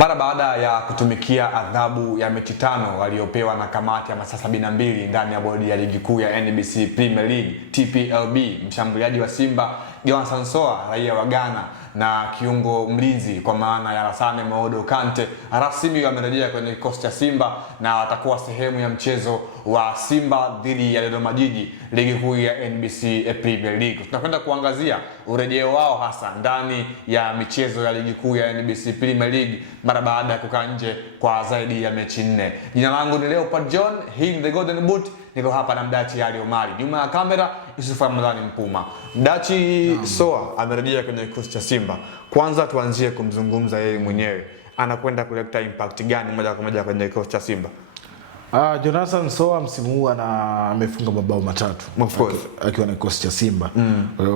Mara baada ya kutumikia adhabu ya mechi 5 waliopewa na kamati ya masaa 72 ndani ya bodi ya ligi kuu ya NBC Premier League TPLB, mshambuliaji wa Simba Jonathan Soa raia wa Ghana na kiungo mlinzi kwa maana ya Lassana Maodo Kante rasmi wamerejea kwenye kikosi cha Simba na watakuwa sehemu ya mchezo wa Simba dhidi ya Dodoma Jiji ligi kuu ya NBC Premier League. Tunakwenda kuangazia urejeo wao hasa ndani ya michezo ya ligi kuu ya NBC Premier League mara baada ya kukaa nje kwa zaidi ya mechi 4. Jina langu ni Leopard John, hii ni The Golden Boot. Niko hapa na Mdachi Ali Omari, nyuma ya kamera Yusuf Ramadhani Mpuma. Mdachi, Soa amerejea kwenye kikosi cha Simba. Kwanza tuanzie kumzungumza yeye mwenyewe, anakwenda kuleta impact gani moja kwa moja kwenye kikosi cha Simba? Jonathan Soa msimu huu amefunga mabao 3 of course akiwa na kikosi cha Simba.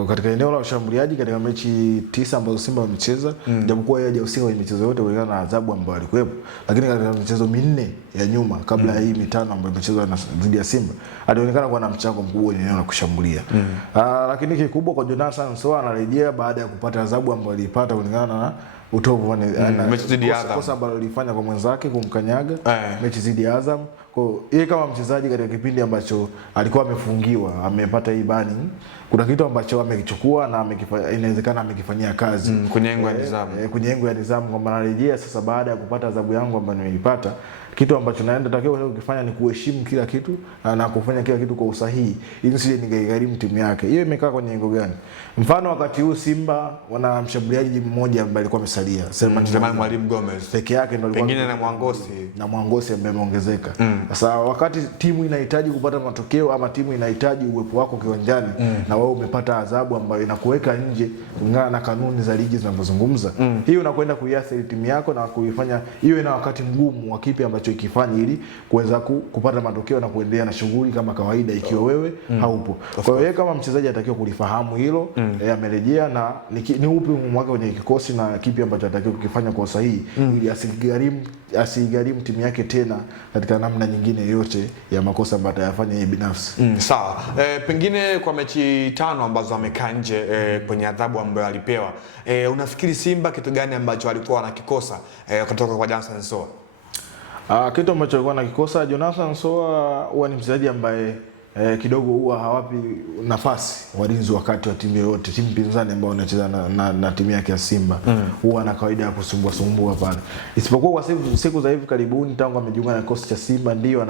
Katika eneo la ushambuliaji katika mechi 9 ambazo Simba wamecheza, japokuwa yeye hajahusika kwenye michezo yote kulingana na adhabu ambayo alikuwepo, lakini katika michezo 4 ya nyuma kabla ya hii 5 ambayo imechezwa dhidi ya Simba alionekana kuwa na mchango mkubwa kwenye eneo la kushambulia. Lakini kikubwa kwa Jonathan Soa anarejea baada ya kupata adhabu ambayo alipata kulingana na utovu wa mechi dhidi ya Azam, kosa ambalo alifanya kwa mwenzake kumkanyaga mechi dhidi ya Azam. Kwa yeye kama mchezaji katika kipindi ambacho alikuwa amefungiwa, amepata hii bani, kuna kitu ambacho amekichukua na inawezekana amekifanyia kazi kwenye engo ya nidhamu, kwenye engo ya nidhamu, kwamba anarejea sasa baada ya kupata adhabu yangu ambayo nimeipata. Kitu ambacho naenda takiwa kufanya ni kuheshimu kila kitu na kufanya kila kitu kwa usahihi ili sije nikagharimu timu yake. Hiyo imekaa kwenye engo gani? Mfano wakati huu Simba wana mshambuliaji mmoja ambaye alikuwa amesalia, Selemani Mwalimu Gomez peke yake ndio alikuwa, pengine na Mwangosi ambaye ameongezeka. Sasa wakati timu inahitaji kupata matokeo ama timu inahitaji uwepo wako kiwanjani na wewe umepata adhabu ambayo inakuweka nje kulingana na kanuni za ligi zinazozungumza, hiyo unakwenda kuiathiri timu yako na kuifanya iwe na wakati mgumu wa kipi ambacho ikifanya ili kuweza kupata matokeo na kuendelea na shughuli kama kawaida ikiwa wewe haupo. Kwa hiyo kama mchezaji anatakiwa kulifahamu hilo, amerejea na ni upi mwake kwenye kikosi na kipi ambacho anatakiwa kukifanya kwa usahihi ili asigharimu timu yake tena katika namna nyingine yote ya makosa ambayo atayafanya yeye binafsi. Sawa. Pengine kwa mechi 5 ambazo amekaa nje kwenye adhabu ambayo alipewa, unafikiri Simba kitu gani ambacho alikuwa anakikosa kutoka kwa Jonathan Soa? Kitu ambacho alikuwa anakikosa Jonathan Soa huwa ni mchezaji ambaye kidogo huwa hawapi nafasi walinzi wakati wa timu yote, timu pinzani ambao wanacheza na timu yake ya Simba. Huwa na kawaida ya kusumbua pale. Isipokuwa kwa siku za hivi karibuni tangu amejiunga na kikosi cha Simba ndio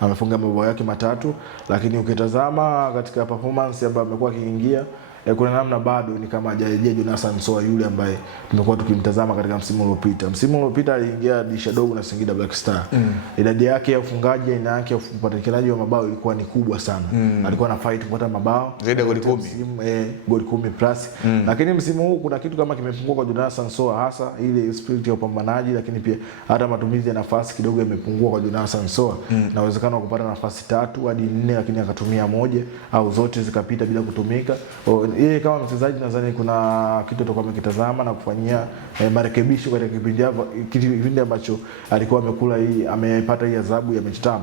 amefunga mabao yake 3, lakini ukitazama katika performance ambayo amekuwa akiingia kuna namna bado ni kama hajarejea Jonathan Soa yule ambaye tumekuwa tukimtazama katika msimu uliopita. Msimu uliopita aliingia dirisha dogo na Singida Black Star. Idadi yake ya ufungaji, aina yake ya upatikanaji wa mabao ilikuwa ni kubwa sana. Alikuwa na fight kupata mabao zaidi ya goli 10. Goli 10 plus. Lakini msimu huu kuna kitu kama kimepungua kwa Jonathan Soa, hasa ile spirit ya upambanaji, lakini pia hata matumizi ya nafasi kidogo yamepungua kwa Jonathan Soa. Na uwezekano wa kupata nafasi 3 hadi 4 lakini akatumia moja au zote zikapita bila kutumika. Yeye kama mchezaji nadhani kuna kitu tutakuwa tumekitazama na kufanyia marekebisho katika kipindi ambacho alikuwa amekula amepata hii adhabu ya mechi 5.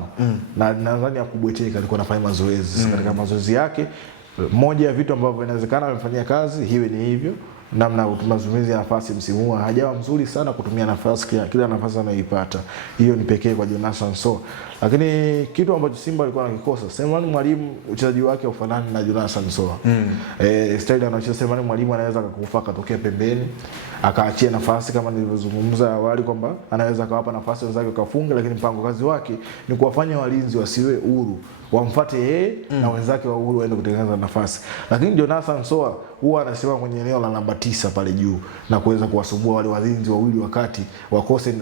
Na nadhani akubweteka, alikuwa anafanya mazoezi. Katika mazoezi yake moja ya vitu ambavyo inawezekana amefanyia kazi hiwe ni hivyo, namna matumizi ya nafasi msimu huu hajawa mzuri sana kutumia nafasi, kila nafasi anayoipata. Hiyo ni pekee kwa Jonathan Soa. Lakini kitu ambacho Simba alikuwa anakikosa, Selemani Mwalimu uchezaji wake ufanani na Jonathan Soa. Style anaocheza Selemani Mwalimu anaweza akakufa akatokea pembeni, akaachia nafasi kama nilivyozungumza awali kwamba anaweza akawapa nafasi wenzake kafunga, lakini mpango kazi wake ni kuwafanya walinzi wasiwe huru, wamfuate yeye na wenzake wa huru waende kutengeneza nafasi. Lakini Jonathan Soa huwa anasimama kwenye eneo la namba 9 pale juu na kuweza kuwasumbua wale walinzi wawili wakati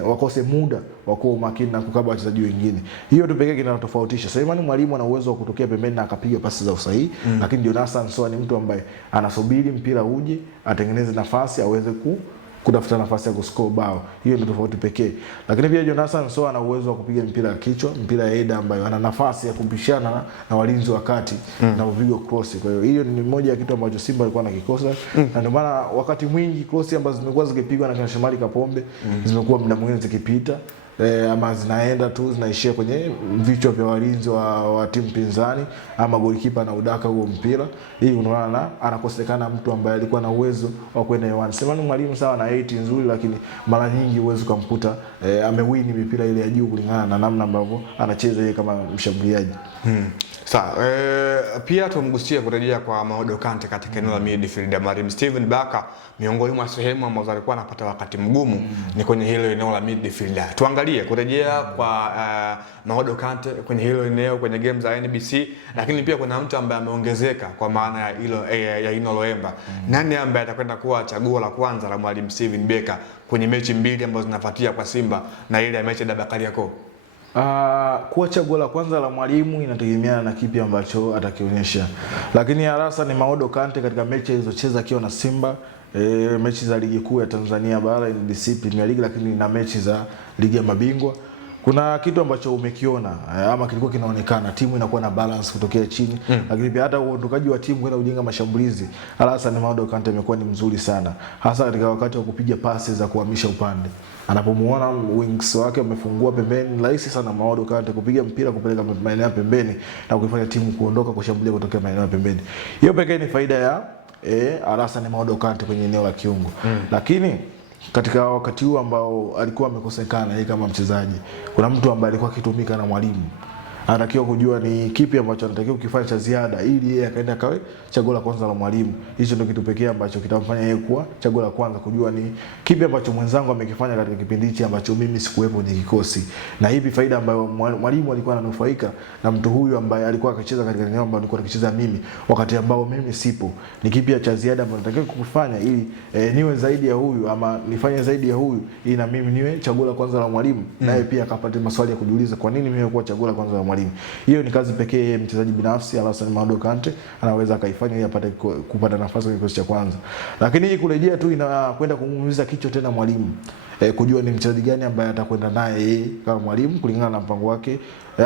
wakose muda wa kuwa makini na kukaba wachezaji wengine. Hiyo tu pekee kinatofautisha. Selemani Mwalimu ana uwezo wa kutokea pembeni na akapiga pasi za usahihi, lakini Jonathan Soa ni mtu ambaye anasubiri mpira uje, atengeneze nafasi, aweze kutafuta nafasi ya kuscore bao. Hiyo ndio tofauti pekee. Lakini pia Jonathan Soa ana uwezo wa kupiga mpira kichwa, mpira ya header ambayo ana nafasi ya kupishana na walinzi wakati na kupiga cross. Kwa hiyo ni moja ya kitu ambacho Simba alikuwa anakikosa. Na ndio maana wakati mwingi cross ambazo zimekuwa zikipigwa na kina Shomari Kapombe zimekuwa muda mwingine zikipita ama zinaenda tu zinaishia kwenye vichwa vya walinzi wa timu pinzani, ama golikipa na udaka huo mpira. Hii unaona anakosekana mtu ambaye alikuwa na uwezo wa kwenda hewani. Sema ni mwalimu sawa na 8 nzuri, lakini mara nyingi uwezo kumkuta amewini mipira ile ya juu kulingana na namna ambavyo anacheza yeye kama mshambuliaji. Sawa, pia tumgusie kurejea kwa Maodo Kante katika eneo la midfield. Mwalimu Steven Baka miongoni mwa sehemu ambazo alikuwa anapata wakati mgumu ni kwenye hilo eneo la midfield. Tuangalie kurejea kwa Maodo Kante kwenye hilo eneo kwenye game za NBC, lakini pia kuna mtu ambaye ameongezeka kwa maana ya hilo ya Ino Loemba. Nani ambaye atakwenda kuwa chaguo la kwanza la Mwalimu Steven Baka kwenye mechi mbili ambazo zinafuatia kwa Simba na ile ya mechi ya Bakari Yako? Kuwa chaguo la kwanza la mwalimu inategemeana na kipi ambacho atakionyesha, lakini harasa ni Maodo Kante katika mechi alizocheza akiwa na Simba, mechi za ligi kuu ya Tanzania bara NBC Premier League, lakini na mechi za ligi ya mabingwa. Kuna kitu ambacho umekiona ama kilikuwa kinaonekana, timu inakuwa na balance kutokea chini, lakini pia hata uondokaji wa timu kwenda kujenga mashambulizi, hasa ni Maodo Kante amekuwa ni mzuri sana, hasa katika wakati wa kupiga pasi za kuhamisha upande. Anapomuona wings wake wamefungua pembeni, rahisi sana Maodo Kante kupiga mpira kupeleka maeneo ya pembeni na kuifanya timu kuondoka kushambulia kutokea maeneo ya pembeni. Hiyo pekee ni faida ya hasa ni Maodo Kante kwenye eneo la kiungo. Lakini katika wakati huu ambao alikuwa amekosekana yeye kama mchezaji, kuna mtu ambaye alikuwa akitumika na mwalimu. Anatakiwa kujua ni kipi ambacho anatakiwa kufanya cha ziada ili yeye akaenda kawe chaguo la kwanza la mwalimu. Hicho ndio kitu pekee ambacho kitamfanya yeye kuwa chaguo la kwanza, kujua ni kipi ambacho mwenzangu amekifanya katika kipindi hichi ambacho mimi sikuwepo kwenye kikosi, na hivi faida ambayo mwalimu alikuwa ananufaika na mtu huyu ambaye alikuwa akicheza katika eneo ambalo nilikuwa nikicheza mimi wakati ambao mimi sipo. Ni kipi cha ziada ambacho natakiwa kufanya ili niwe zaidi ya huyu ama nifanye zaidi ya huyu ili na mimi niwe chaguo la kwanza la mwalimu. Naye pia akapata maswali ya kujiuliza, kwa nini mimi kuwa chaguo la kwanza la mwalimu? Hiyo ni kazi pekee mchezaji binafsi Alassane Maodo Kante anaweza akaifanya ili apate kupata nafasi kwenye kikosi cha kwanza. Lakini hii kurejea tu inakwenda kumuumiza kichwa tena mwalimu. Kujua ni mchezaji gani ambaye atakwenda naye kama mwalimu kulingana na mpango wake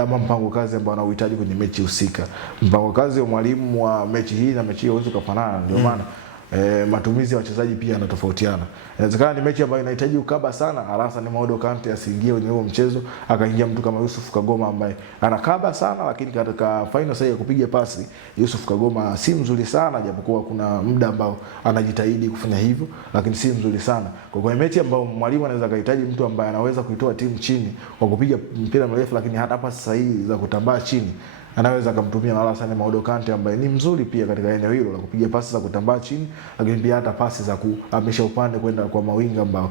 ama mpango kazi ambao anauhitaji kwenye mechi husika. Mpango kazi wa mwalimu wa mechi hii na mechi hiyo hawezi kufanana, ndio maana matumizi ya wachezaji pia yanatofautiana. Inawezekana ni mechi ambayo inahitaji ukaba sana, Alassane Maodo Kante asiingie kwenye huo mchezo, akaingia mtu kama Yusuf Kagoma ambaye anakaba sana, lakini katika final sasa ya kupiga pasi Yusuf Kagoma si mzuri sana, japokuwa kuna muda ambao anajitahidi kufanya hivyo, lakini si mzuri sana. Kwa kwenye mechi ambayo mwalimu anaweza kuhitaji mtu ambaye anaweza kuitoa timu chini kwa kupiga mpira mrefu, lakini hata pasi sahihi za kutambaa chini, anaweza kumtumia na Alassane Maodo Kante ambaye ni mzuri pia katika eneo hilo la kupiga pasi za kutambaa chini, lakini pia hata pasi za kuhamisha upande kwenda kwa mawinga ambao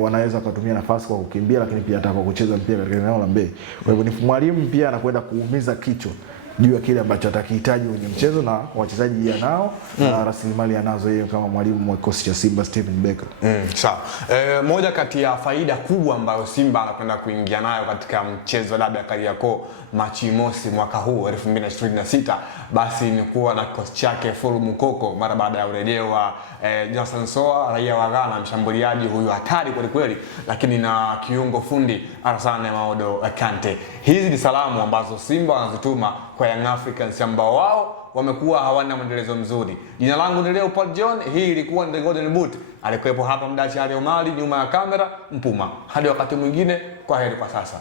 wanaweza kutumia nafasi kwa kukimbia, lakini pia hata kwa kucheza mpira katika eneo la mbele. Kwa hivyo ni mwalimu pia anakwenda kuumiza kichwa juu ya kile ambacho atakihitaji kwenye mchezo na wachezaji yanao na rasilimali anazo yeye kama mwalimu wa kikosi cha Simba Steven Baka. Sawa. Moja kati ya faida kubwa ambayo Simba anakwenda kuingia nayo katika mchezo labda ya Kariakoo Machi mosi mwaka huu 2026 basi ni kuwa na kikosi chake full mukoko mara baada ya urejeo wa Jonathan Soa, raia wa Ghana, mshambuliaji huyu hatari kweli kweli, lakini na kiungo fundi Alassane Maodo Kante. Hizi ni salamu ambazo Simba wanazituma kwa Young Africans ambao wao wamekuwa hawana mwendelezo mzuri. Jina langu ni Leopold John, hii ilikuwa ni The Golden Boot. Alikuwepo hapa Mdachi Ali Omari, nyuma ya kamera Mpuma. Hadi wakati mwingine, kwa heri kwa sasa.